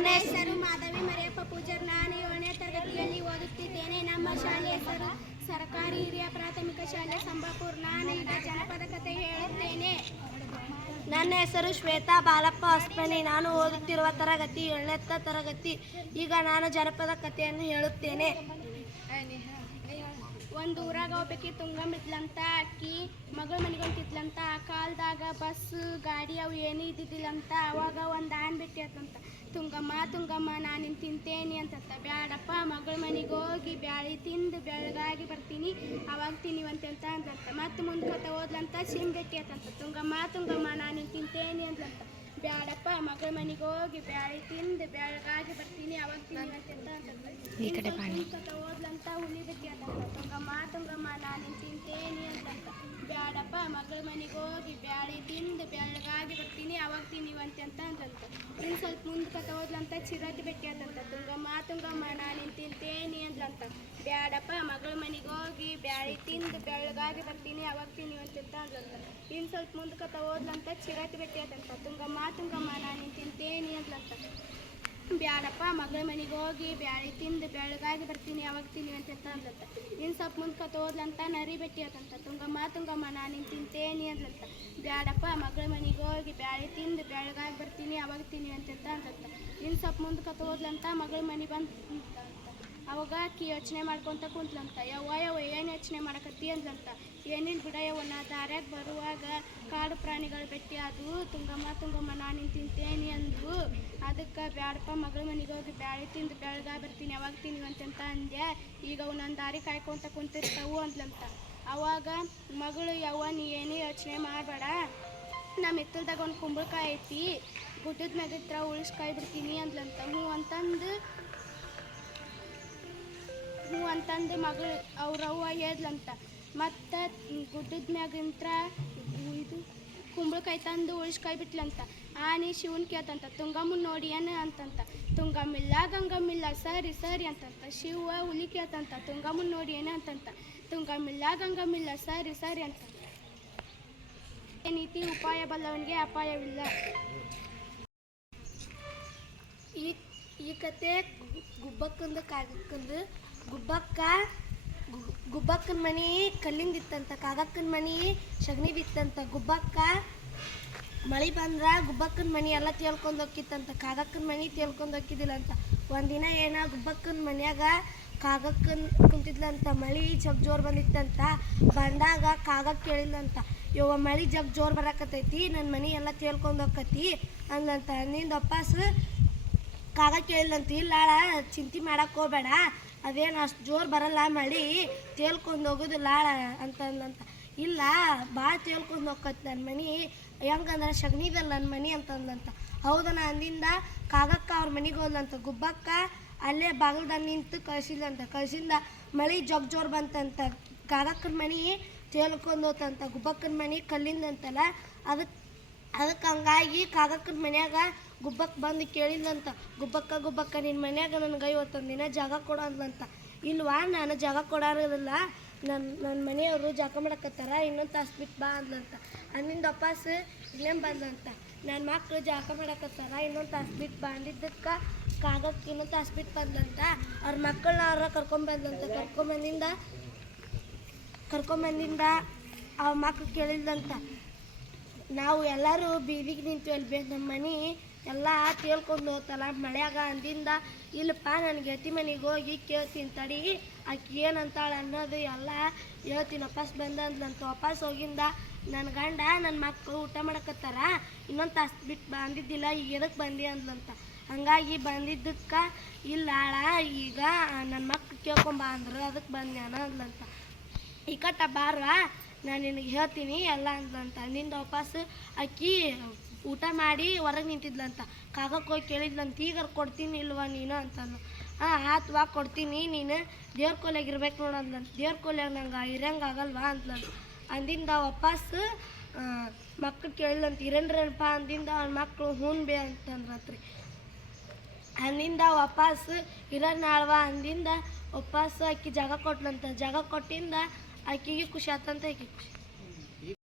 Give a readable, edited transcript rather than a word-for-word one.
ನನ್ನ ಹೆಸರು ಮಾಧವಿ ಮರಿಯಪ್ಪ ಪೂಜಾರ್. ನಾನು 7ನೇ ತರಗತಿಯಲ್ಲಿ ಓದುತ್ತಿದ್ದೇನೆ. ನಮ್ಮ ಶಾಲೆಯ ಹೆಸರು ಸರ್ಕಾರಿ ಹಿರಿಯ ಪ್ರಾಥಮಿಕ ಶಾಲೆ ಸಂಬಾಪುರ. ನಾನು ಈಗ ಜನಪದ ಕಥೆ ಹೇಳುತ್ತೇನೆ. ನನ್ನ ಹೆಸರು ಶ್ವೇತಾ ಬಾಲಪ್ಪ ಹೊಸ್ಪನಿ. ನಾನು ಓದುತ್ತಿರುವ ತರಗತಿ 7ನೇ ತರಗತಿ. ಈಗ ನಾನು ಜನಪದ ಕಥೆಯನ್ನು ಹೇಳುತ್ತೇನೆ. ಒಂದು ಊರಾಗ ಒಬ್ಬಾಕಿ ತುಂಗಂಬಿದ್ಲಂತ. ಆಕಿ ಮಗಳ ಮನೆಗೆ ಹೊಂಟಿದ್ಲಂತ. ಆ ಕಾಲದಾಗ ಬಸ್ ಗಾಡಿ ಅವು ಏನೂ ಇದ್ದಿದ್ದಿಲ್ಲಂತ. ಅವಾಗ ಒಂದು ಆನ್ ಬಿಟ್ಟಿಯತ್ತಂತ. ತುಂಗಮ್ಮ ನಾನು ತಿಂತೇನಿ ಅಂತಂತ. ಬ್ಯಾಡಪ್ಪ, ಮಗಳ ಮನೆಗೆ ಹೋಗಿ ಬ್ಯಾಳಿ ತಿಂದು ಬೆಳಗಾಗಿ ಬರ್ತೀನಿ, ಅವಾಗ ತಿನ್ನಿವಂತೆ ಅಂತ ಅಂದ್ಲಂತ. ಮತ್ತು ಮುಂದ್ಕೊತ ಹೋದ್ಲಂತ. ಸಿಮ್ ಬಿಟ್ಟಿಯತ್ತಂತ. ತುಂಗಮ್ಮ ನಾನು ತಿಂತೇನಿ ಅಂದ್ಲಂತ. ಬ್ಯಾಡಪ್ಪ, ಮಗಳ ಮನೆಗೆ ಹೋಗಿ ಬ್ಯಾಳಿ ತಿಂದು ಬೆಳಗಾಗಿ ಬರ್ತೀನಿ, ಅವಾಗ ತಿನ್ನಿವಂತೆ ಅಂತ ಅಂತಂತ. ಮುಂದ್ಕೊತ ಹೋದ್ಲಂತ. ಹುಲಿ ಬಿಟ್ಟಿಯತ್ತಂತ. ತುಂಗಮ್ಮ ನಾನು ತಿಂತೇನಿ ಅಂತಂತ. ಬ್ಯಾಡಪ್ಪ, ಮಗಳ ಮನೆಗೆ ಹೋಗಿ ಬ್ಯಾಳಿ ತಿಂದು ಬೆಳಗಾಗಿ ಬರ್ತೀನಿ, ಅವಾಗ ತಿನ್ನಿವಂತೆ ಅಂತ ಅಂತಂತ. ಇನ್ನು ಸ್ವಲ್ಪ ಮುಂದ್ಕೊತ ಹೋದ್ಲಂತ. ಚಿರತೆ ಬಿಟ್ಟಿಯತ್ತಂತ. ತುಂಗಮ್ಮ ನಾನು ತಿಂತೇನಿ ಅಂದ್ಲಂತ. ಬ್ಯಾಡಪ್ಪ, ಮಗಳ ಮನೆಗೆ ಹೋಗಿ ಬ್ಯಾಳಿ ತಿಂದು ಬೆಳಗಾಗಿ ಬರ್ತೀನಿ, ಅವಾಗ ತಿನ್ನಿವಂತೆ ಅಂತ ಅಂದ್ಲಂತ. ಇನ್ನು ಸ್ವಲ್ಪ ಮುಂದ್ಕೊತ ಹೋದ್ಲಂತ. ಚಿರತೆ ಬಿಟ್ಟಿಯತ್ತಂತ. ತುಂಗಮ್ಮ ನಾನು ತಿಂತೇನಿ ಅಂದ್ಲಂತ. ಬ್ಯಾಡಪ್ಪ, ಮಗಳ ಮನೆಗೆ ಹೋಗಿ ಬ್ಯಾಳಿ ತಿಂದು ಬೆಳಗಾಗಿ ಬರ್ತೀನಿ, ಅವಾಗ ತಿನ್ನಿವಂತೆ ಅಂತ ಅಂದ್ಲಂತ. ಇನ್ನು ಸ್ವಲ್ಪ ಮುಂದ್ಕೊತ ಹೋದ್ಲಂತ. ನರಿ ಬಿಟ್ಟಿಯತ್ತಂತ. ತುಂಗಮ್ಮ ನಾನು ತಿಂತೇನಿ ಅಂದ್ಲಂತ. ಬ್ಯಾಡಪ್ಪ, ಮಗಳ ಮನೆಗೆ ಹೋಗಿ ಬ್ಯಾಳಿ ತಿಂದು ಬೆಳಗಾಗಿ ಬರ್ತೀನಿ, ಅವಾಗ ತಿನ್ನಿವಂತೆ ಅಂತ ಅಂದ್ಲಂತ. ಇನ್ನು ಸ್ವಲ್ಪ ಮುಂದ್ಕೊತ ಹೋದ್ಲಂತ. ಮಗಳ ಮನೆ ಬಂತ. ಅವಾಗ ಆಕಿ ಯೋಚನೆ ಮಾಡ್ಕೊತ ಕುಂತ್ಲಂತ. ಯವ್ವ ಏನು ಯೋಚನೆ ಮಾಡಕತ್ತಿ ಅಂದ್ಲಂತ. ಏನಿಲ್ಲ ಬಿಡ ಯವ್ವ, ನಾ ದಾರ್ಯಾಗ ಬರುವಾಗ ಕಾಡು ಪ್ರಾಣಿಗಳು ಭೇಟಿ ಆದವು. ತುಂಗಮ್ಮ ನಾನು ತಿಂತೇನಿ ಅಂದ್ವು. ಅದಕ್ಕೆ ಬ್ಯಾಡಪ್ಪ, ಮಗಳ ಮನೆಗೆ ಹೋಗಿ ಬ್ಯಾಳಿ ತಿಂದು ಬೆಳಗಾಗಿ ಬರ್ತೀನಿ, ಅವಾಗ ತಿನ್ನಿವಂತೆ ಅಂತ ಅಂದೆ. ಈಗ ಅವು ನನ್ನ ದಾರಿ ಕಾಯ್ಕೊಂತ ಕುಂತಿರ್ತಾವು ಅಂದ್ಲಂತ. ಅವಾಗ ಮಗಳು, ಯವ್ವ ನೀ ಏನೇ ಯೋಚನೆ ಮಾಡಬೇಡ, ನಮ್ಮ ಹಿತ್ತಲ್ದಾಗ ಒಂದು ಕುಂಬಳಕಾಯಿ ಐತಿ, ಗುಡ್ಡದ ಮ್ಯಾಗಿತ್ರ ಉಳಿಸ್ಕಾಯಿ ಬಿಡ್ತೀನಿ ಅಂದ್ಲಂತ. ಹ್ಞೂ ಅಂತಂದು ಮಗಳು ಅವ್ರವ್ವ ಹೇಳ್ದಂತ. ಮತ್ತು ಗುಡ್ಡದ ಮ್ಯಾಗಿಂತ್ರ ಇದು ಕುಂಬಳಕಾಯಿ ತಂದು ಉಳಿಸ್ಕಾಯಿ ಬಿಟ್ಲಂತ. ಆನೆ ಶಿವನ್ ಕೇಳ್ತಂತ. ತುಂಗಮ್ಮನ ನೋಡಿ ಏನು ಅಂತಂತ. ತುಂಗಮ್ಮಿಲ್ಲ ಗಂಗಮ್ಮಿಲ್ಲ ಸರಿ ಅಂತಂತ. ಶಿವ ಹುಲಿ ಕೇಳ್ತಂತ. ತುಂಗಮ್ಮನ ನೋಡಿ ಏನು ಅಂತಂತ. ತುಂಗಮ್ಮಿಲ್ಲ ಗಂಗಮ್ಮಿಲ್ಲ ಸರಿ ಅಂತ. ನೀತಿ ಉಪಾಯ ಬಲ್ಲವನಿಗೆ ಅಪಾಯವಿಲ್ಲ. ಈ ಕತೆ ಗುಬ್ಬಕ್ಕಂದು ಕಾಗಕ್ಕಂದು. ಗುಬ್ಬಕ್ಕನ ಮನೆ ಕಲ್ಲಿಂದಿತ್ತಂತ. ಕಾಗಕ್ಕನ ಮನೆ ಸಗಣಿದಿತ್ತಂತ. ಗುಬ್ಬಕ್ಕ ಮಳೆ ಬಂದ್ರೆ ಗುಬ್ಬಕ್ಕನ ಮನೆ ಎಲ್ಲ ತೇಲ್ಕೊಂಡು ಹೋಗಿತ್ತಂತ. ಕಾಗಕ್ಕನ ಮನೆ ತೇಲ್ಕೊಂಡು ಹೋಗಿದ್ದಿಲ್ಲಂತ. ಒಂದಿನ ಗುಬ್ಬಕ್ಕನ ಮನ್ಯಾಗ ಕಾಗಕ್ಕನ್ ಕುಂತಿದ್ಲಂತ. ಮಳೆ ಜಗ್ ಜೋರು ಬಂದಿತ್ತಂತ. ಬಂದಾಗ ಕಾಗಕ್ಕೆ ಕೇಳಿದ್ಲಂತ. ಯವ್ವ ಮಳೆ ಜಗ್ ಜೋರು ಬರಕತ್ತೈತಿ, ನನ್ನ ಮನೆ ಎಲ್ಲ ತೇಲ್ಕೊಂಡು ಹೋಗತಿ ಅಂದ್ಲಂತ. ನಿಂದ ವಾಪಸ್ ಕಾಗ ಕೇಳಿದಂತ. ಇಲ್ಲ ಚಿಂತೆ ಮಾಡಕ್ಕೆ ಹೋಗಬೇಡ, ಅದೇನು ಅಷ್ಟು ಜೋರು ಬರಲ್ಲ, ಮಳೆ ತೇಲ್ಕೊಂಡು ಹೋಗೋದಿಲ್ಲ ಅಂತಂದಂತ. ಇಲ್ಲ ಭಾಳ ತೇಲ್ಕೊಂಡು ಹೋಗತ್ತೆ ನನ್ನ ಮನೆ, ಹೆಂಗಂದ್ರೆ ಸಗಣಿದಲ್ಲ ನನ್ನ ಮನೆ ಅಂತಂದಂತ. ಹೌದನ ಅಂದಿಂದ ಕಾಗಕ್ಕ ಅವ್ರ ಮನೆಗೆ ಹೋದ್ಲಂತ. ಗುಬ್ಬಕ್ಕ ಅಲ್ಲೇ ಬಾಗಿಲ್ದಾಗ ನಿಂತು ಕಳ್ಸಿಂದ ಮಳೆ ಜಗ್ ಜೋರು ಬಂತಂತ. ಕಾಗಕ್ಕನ ಮನೆ ತೇಲ್ಕೊಂಡು ಹೋತಂತ. ಗುಬ್ಬಕ್ಕನ ಮನೆ ಕಲ್ಲಿಂದಂತಲ್ಲ, ಅದಕ್ಕೆ ಹಂಗಾಗಿ ಕಾಗಕ್ಕನ ಮನ್ಯಾಗ ಗುಬ್ಬಕ್ಕ ಬಂದು ಕೇಳಿದ್ಲಂತ. ಗುಬ್ಬಕ್ಕ ನಿನ್ನ ಮನ್ಯಾಗ ನನಗೆ 51 ದಿನ ಜಾಗ ಕೊಡು ಅಂದ್ಲಂತ. ಇಲ್ವಾ, ನಾನು ಜಾಗ ಕೊಡೋದಿಲ್ಲ, ನನ್ನ ಮನೆಯವರು ಜಾಗ ಮಾಡಕತ್ತಾರ, ಇನ್ನೊಂದು ತಾಸು ಬಿಟ್ಟು ಬಾ ಅಂದ್ಲಂತ. ಅಲ್ಲಿಂದ ವಾಪಸ್ ಇಲ್ಲೇ ಬಂದ್ಲಂತ. ನನ್ನ ಮಕ್ಕಳು ಜಾಗ ಮಾಡಕತ್ತಾರ, ಇನ್ನೊಂದು ತಾಸು ಬಿಟ್ಟು ಬಾ ಅಂದಿದ್ದಕ್ಕೆ ಕಾಗಕ್ಕೆ ಇನ್ನೊಂದು ತಾಸು ಬಿಟ್ಟು ಬಂದ್ಲಂತ. ಅವ್ರ ಮಕ್ಕಳನ್ನ ಕರ್ಕೊಂಬಂದ್ಲಂತ. ಕರ್ಕೊಂಬಂದಿಂದ ಅವ್ರ ಮಕ್ಳು ಕೇಳಿದ್ಲಂತ. ನಾವು ಎಲ್ಲರೂ ಬೀದಿಗೆ ನಿಂತೀವಲ್ಬೇ, ನಮ್ಮ ಮನೆ ಎಲ್ಲ ತೇಲ್ಕೊಂಡು ಹೋಗ್ತಲ್ಲ ಮಳೆಯಾಗ ಅಂದಿಂದ. ಇಲ್ಲಪ್ಪ, ನನ್ನ ಗೆಳತಿ ಮನೆಗೆ ಹೋಗಿ ಕೇಳ್ತೀನಿ ತಡಿ, ಆಕೆ ಏನಂತಾಳೆ ಅನ್ನೋದು ಎಲ್ಲ ಹೇಳ್ತೀನಿ. ವಾಪಸ್ ಬಂದಂದ್ಲಂತ. ವಾಪಸ್ ಹೋಗಿಂದ ನನ್ನ ಗಂಡ ನನ್ನ ಮಕ್ಕಳು ಊಟ ಮಾಡಕತ್ತಾರ, ಇನ್ನೊಂದು ತಾಸು ಬಿಟ್ಟು ಬಂದಿದ್ದಿಲ್ಲ, ಈಗ ಎದಕ್ಕೆ ಬಂದಿ ಅಂದ್ಲಂತ. ಹಂಗಾಗಿ ಬಂದಿದ್ದಕ್ಕೆ ಇಲ್ಲ ಈಗ ನನ್ನ ಮಕ್ಳು ಕೇಳ್ಕೊಂಬ ಅಂದರು, ಅದಕ್ಕೆ ಬಂದೆ ಅಂದ್ಲಂತ. ಈ ಕಟ್ಟ ಬಾರ್ವಾ, ನಾನು ನಿನಗೆ ಹೇಳ್ತೀನಿ ಎಲ್ಲ ಅಂದ್ಲಂತ. ಅಲ್ಲಿಂದ ವಾಪಸ್ ಅಕ್ಕಿ ಊಟ ಮಾಡಿ ಹೊರಗೆ ನಿಂತಿದ್ಲಂತ. ಕಾಗಕ್ಕೆ ಹೋಗಿ ಕೇಳಿದ್ಲಂತ. ಈಗ ಕೊಡ್ತೀನಿ ಇಲ್ವಾ ನೀನು ಅಂತಂದು. ಆತ್ವಾ ಕೊಡ್ತೀನಿ, ನೀನು ದೇವ್ರ ಕೊಲೆಗಿರ್ಬೇಕು ನೋಡಂದ್ಲಂತ. ದೇವ್ರ ಕೊಲೆಯಾಗ ನಂಗೆ ಇರಂಗೆ ಆಗಲ್ವಾ ಅಂದ್ಲಂತ. ಅಂದಿಂದ ವಾಪಸ್ ಮಕ್ಕಳು ಕೇಳಿದ್ಲಂತ. ಇರೇನ್ರೇನಪ್ಪ ಅಂದಿಂದ ಅವ್ನ ಮಕ್ಕಳು ಹ್ಞೂ ಬೇ ಅಂತಂದ್ರತ್ರಿ. ಅಲ್ಲಿಂದ ವಾಪಸ್ ಇರೋನಾಳ್ವಾ ಅಂದಿಂದ ವಾಪಸ್ ಅಕ್ಕಿ ಜಾಗ ಕೊಟ್ಲಂತ. ಜಾಗ ಕೊಟ್ಟಿಂದ ಆಕೆಗೆ ಖುಷಿ ಆತಂತ. ಆಕೆ ಖುಷಿ